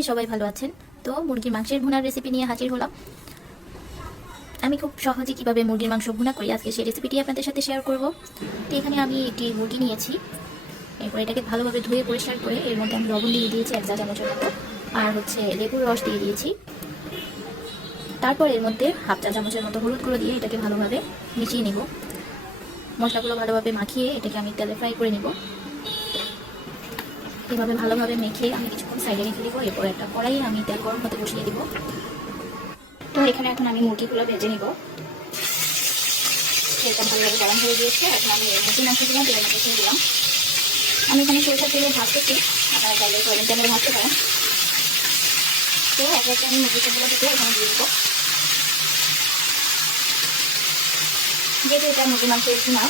করি সবাই ভালো আছেন। তো মুরগির মাংসের ভুনার রেসিপি নিয়ে হাজির হলাম। আমি খুব সহজে কিভাবে মুরগির মাংস ভুনা করি আজকে সেই রেসিপিটি আপনাদের সাথে শেয়ার করব। তো এখানে আমি একটি মুরগি নিয়েছি, এরপর এটাকে ভালোভাবে ধুয়ে পরিষ্কার করে এর মধ্যে আমি লবণ দিয়ে দিয়েছি 1 চা চামচের মতো, আর লেবুর রস দিয়ে দিয়েছি। তারপর এর মধ্যে 1/2 চা চামচের মতো হলুদ গুঁড়ো দিয়ে এটাকে ভালোভাবে মিশিয়ে নেব। মশলাগুলো ভালোভাবে মাখিয়ে এটাকে আমি তেলে ফ্রাই করে নেব। এভাবে ভালোভাবে মেখে আমি কিছুক্ষণ সাইডে রেখে দেবো। এরপর একটা কড়াইয়ে আমি তেল গরম হতে বসিয়ে দিব। তো এখানে এখন আমি মুরগিগুলো ভেজে নিব। তেলটা ভালোভাবে গরম হয়ে গিয়েছে, এখন আমি মুরগির মাংসগুলো তেলের মধ্যে ছেড়ে দিলাম। আমি এখানে সরিষার তেলে ভাজতেছি, আপনারা চাইলে সয়াবিন তেলে ভাজতে পারেন। তো একটা আমি মুরগিগুলো থেকে এখানে দিয়ে দেবো। যেহেতু এটা মুরগির মাংস একটু না,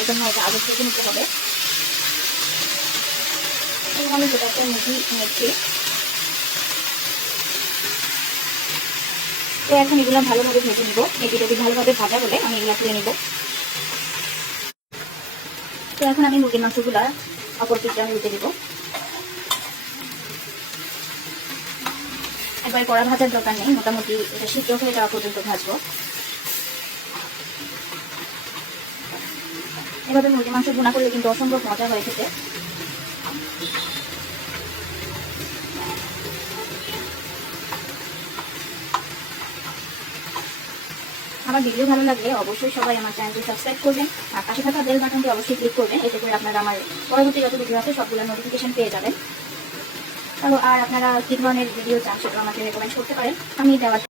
এই জন্য এটা আগে থেকে নিতে হবে। আমি যেটা একটা মুরগি নিচ্ছি, তো এখন এগুলো ভালোভাবে ভেজে নিব। এটি যদি ভালোভাবে ভাজা হলে আমি এগুলো তুলে নিব। তো এখন আমি মুরগির মাংসগুলা অপর পিঠে আমি উঠে দিব। একবার কড়া ভাজার দরকার নেই, মোটামুটি এটা সিদ্ধ হয়ে যাওয়া পর্যন্ত ভাজবো। এভাবে মুরগির মাংস ভুনা করলে কিন্তু অসম্ভব মজা হয়ে খেতে। আমার ভিডিও ভালো লাগলে অবশ্যই সবাই আমার চ্যানেলটি সাবস্ক্রাইব করবেন, আর পাশে থাকা বেল বাটনটি অবশ্যই ক্লিক করবেন। এতে করে আপনারা আমার পরবর্তী যত ভিডিও আছে সবগুলোর নোটিফিকেশন পেয়ে যাবেন। আর আপনারা কি ধরনের ভিডিও চান সেটা আমাকে রেকমেন্ড করতে পারেন, আমি দেওয়ার